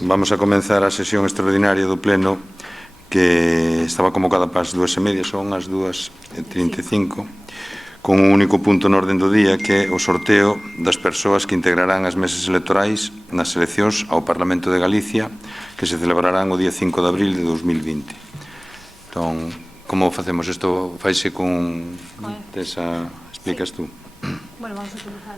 Vamos a comenzar a sesión extraordinaria do Pleno que estaba convocada para as 2:30, son as 2:35, con un único punto no orden do día que é o sorteo das persoas que integrarán as mesas electorais nas eleccións ao Parlamento de Galicia que se celebrarán o día 5 de abril de 2020. Entón, como facemos isto? Faise con... Tesa, explicas tú? Bueno, vamos a utilizar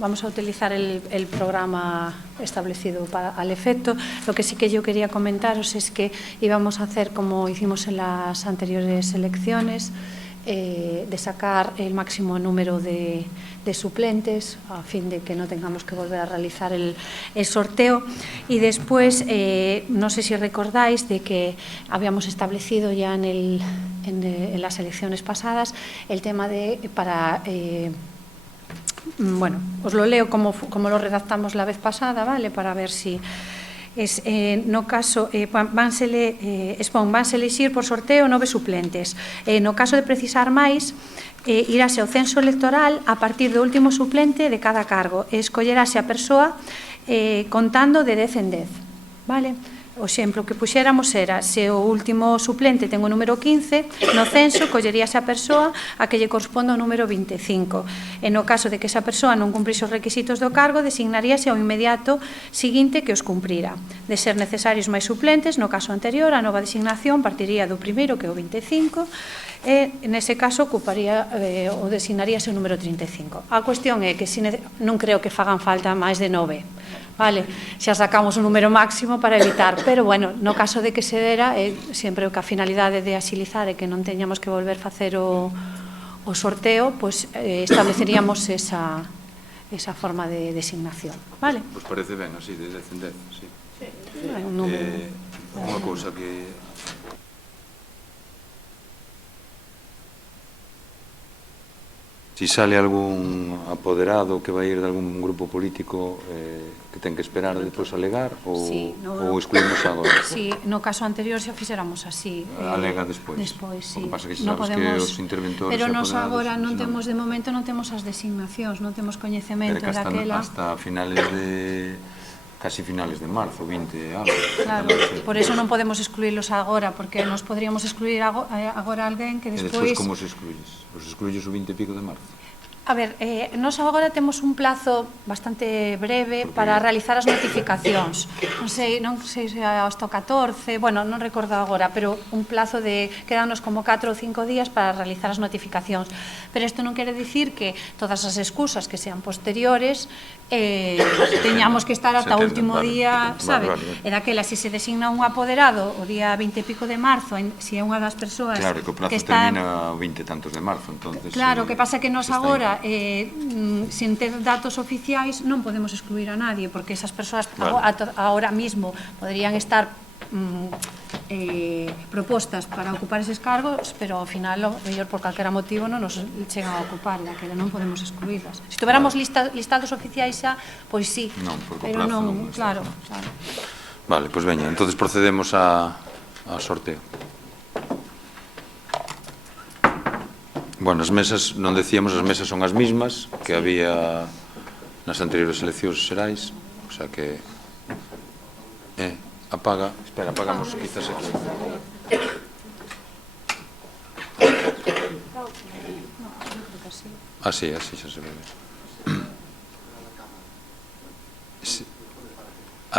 vamos a utilizar el programa establecido al efecto. Lo que sí que yo quería comentaros es que íbamos a hacer como hicimos en las anteriores elecciones, de sacar el máximo número de suplentes a fin de que no tengamos que volver a realizar el sorteo. Y después, no sé si recordáis de que habíamos establecido ya en las elecciones pasadas el tema de bueno, os lo leo como lo redactamos la vez pasada, vale, para ver si es, no caso, vanse elixir por sorteo 9 suplentes. No caso de precisar máis, irase ao censo electoral a partir do último suplente de cada cargo e escollerase a persoa contando de 10 en 10, vale? O exemplo que puxéramos era, se o último suplente ten o número 15, no censo colleríase a persoa a que lle corresponda o número 25. E no caso de que esa persoa non cumprise os requisitos do cargo, designaríase ao inmediato seguinte que os cumprira. De ser necesarios máis suplentes, no caso anterior, a nova designación partiría do primeiro, que é o 25, e nese caso ocuparía ou designaríase o número 35. A cuestión é que non creo que fagan falta máis de 9. Vale, xa sacamos un número máximo para evitar, pero bueno, no caso de que se dera, sempre que a finalidade de axilizar e que non teñamos que volver a facer o sorteo, pois estableceríamos esa forma de designación, vale? Pois parece ben, así, de 10 en 10, sí. Unha cousa que... Si sale algún apoderado que vai ir de algún grupo político que ten que esperar depois alegar ou excluímos agora? Si, no caso anterior xa fixéramos así. Alega despois? Despois, si. O que pasa que xa sabes que os interventores... Pero nos agora non temos, de momento, non temos as designacións, non temos coñecemento daquela... Hasta finales de... casi finales de marzo, 20 algo. Claro, por eso non podemos excluílos agora, porque nos poderíamos excluir agora alguén que despois... E despois como os excluyes? Os excluyes o 20 e pico de marzo? A ver, nós agora temos un plazo bastante breve para realizar as notificacións. Non sei se hasta o 14, bueno, non recordo agora, pero un plazo de, quedanos como 4 ou 5 días para realizar as notificacións. Pero isto non quere dicir que todas as excusas que sean posteriores teñamos que estar ata o último día, sabe? E daquela, se se designa un apoderado o día 20 e pico de marzo, se é unha das persoas... Claro, que o plazo termina o 20 e tantos de marzo, entonces... Claro, que pasa que nos agora, sin ter datos oficiais, non podemos excluir a nadie, porque esas persoas agora mismo poderían estar propostas para ocupar eses cargos, pero ao final, mellor por calquera motivo, non nos chegan a ocupar, que non podemos excluirlas. Se tuveramos listados oficiais xa, pois sí, pero non, claro. Vale, pois veña, entonces procedemos a sorteo. Bueno, as mesas, non decíamos, as mesas son as mismas que había nas anteriores eleccións xerais, o sea que apagamos quizás aquí. Así xa se ve.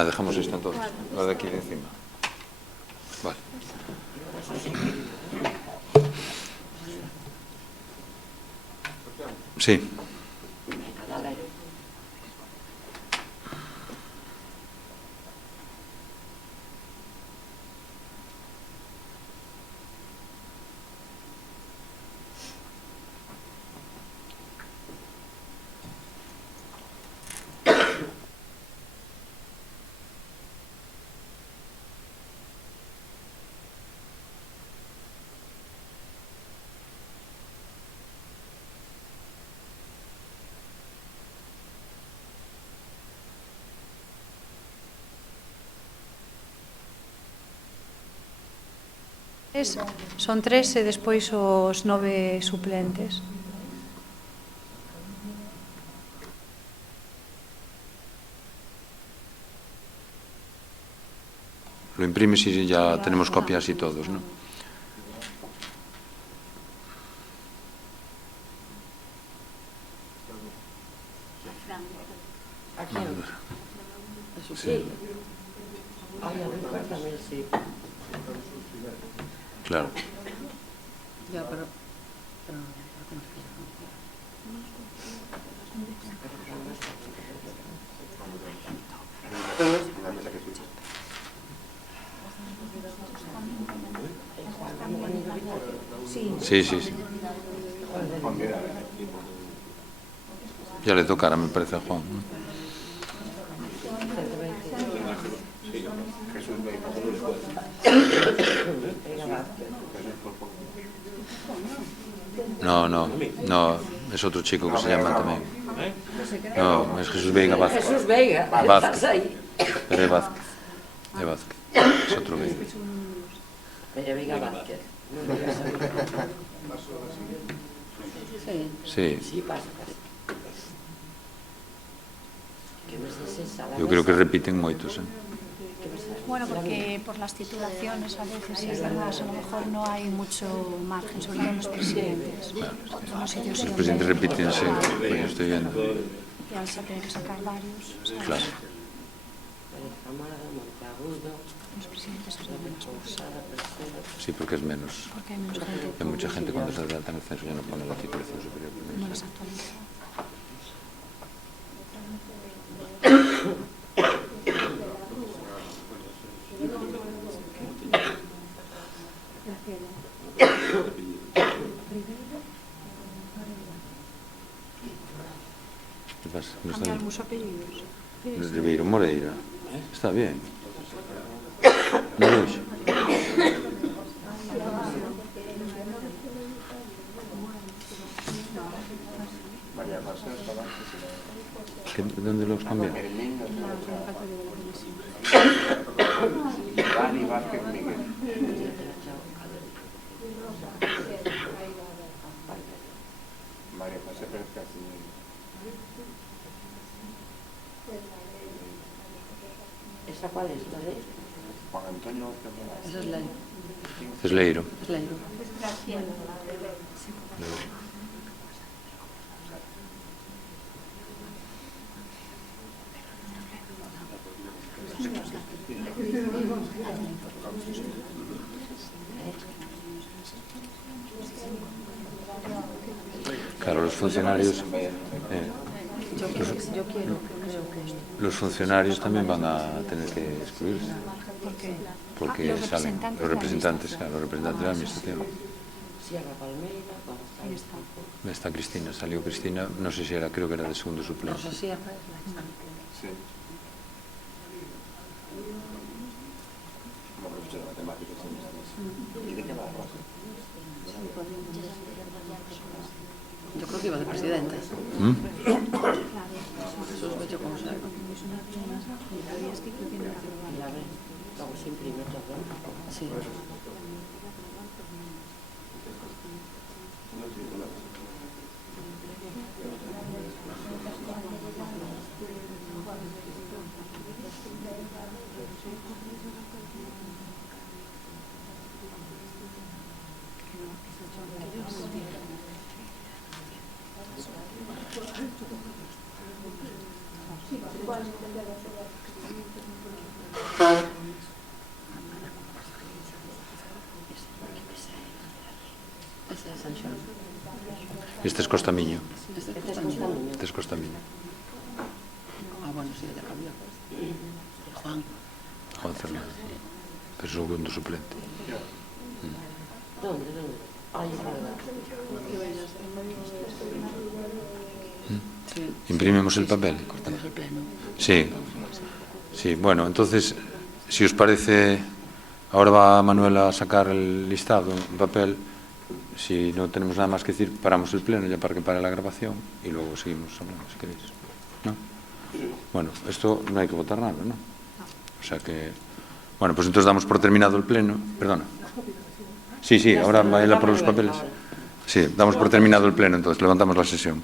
Dejamos isto entonces, la de aquí de encima. Vale. Sí. Son 3 e despois os 9 suplentes. Lo imprimes y ya tenemos copias y todos, ¿no? Sí. Claro. Ya, pero Sí. Ya le tocará, me parece, a Juan, ¿no? No, es otro chico que se llama también. No, es Jesús Veiga Vázquez. Jesús Veiga, estás ahí. Pero es Vázquez. Es otro Veiga. Veiga Vázquez. Sí. Sí, pasa. Yo creo que repiten moitos, ¿eh? Bueno, porque por las titulaciones a veces, y además, a lo mejor no hay mucho margen, sobre todo en los presidentes. Los sitios Los presidentes repiten, sí, pues yo estoy viendo. Y al tener que sacar varios, ¿sabes? Claro. Los presidentes es menos. Sí, porque es menos. Porque hay menos gente. Hay mucha gente cuando se trata en el censo ya no pone la titulación superior. No las actualiza. ¿Qué pasa? ¿No está Cambiar bien? muchos apellidos. Ribeiro Moreira. Está bien. No lo oye. ¿Dónde los cambian? Dani Vázquez Miguel. María José Pérez Castiñeiro. ¿Esa cuál es? ¿La de? Juan Antonio Vázquez. Esa es la Cesleiro. Es la Eiro. Claro, los funcionarios... Yo creo que Los funcionarios también van a tener que excluirse. ¿Por qué? Porque Los salen representantes los de la representantes, lista. claro, los representantes de la administración. Sierra Palmeira, Ahí está. Está Cristina, salió Cristina, no sé si era, creo que era de segundo suplente. Rosa Sierra. Sí. Como profesor de matemáticas. ¿Y de qué va Rosa? Yo creo que iba de presidenta. ¿Mm? Sospecho como sea. La ve. Luego se imprime todo. Sí. Ese es San Xoán. Este es Costamiño. Este es San Xoán. Este es Costamiño. Ah, bueno, sí, ya cambió. Juan. Juan Fernández. Que es segundo suplente. ¿Dónde? Ahí está. Sí. ¿Imprimimos el papel? Cortamos el pleno. Sí. Sí, bueno, entonces, si os parece, ahora va Manuel a sacar el listado en papel. Si no tenemos nada más que decir, paramos el pleno ya para que pare la grabación y luego seguimos hablando, si queréis. ¿No? Bueno, esto no hay que votar nada, ¿no? O sea que... Bueno, pues entonces damos por terminado el pleno. Perdona. Sí, ahora va él a por los papeles. Sí, damos por terminado el pleno, entonces levantamos la sesión.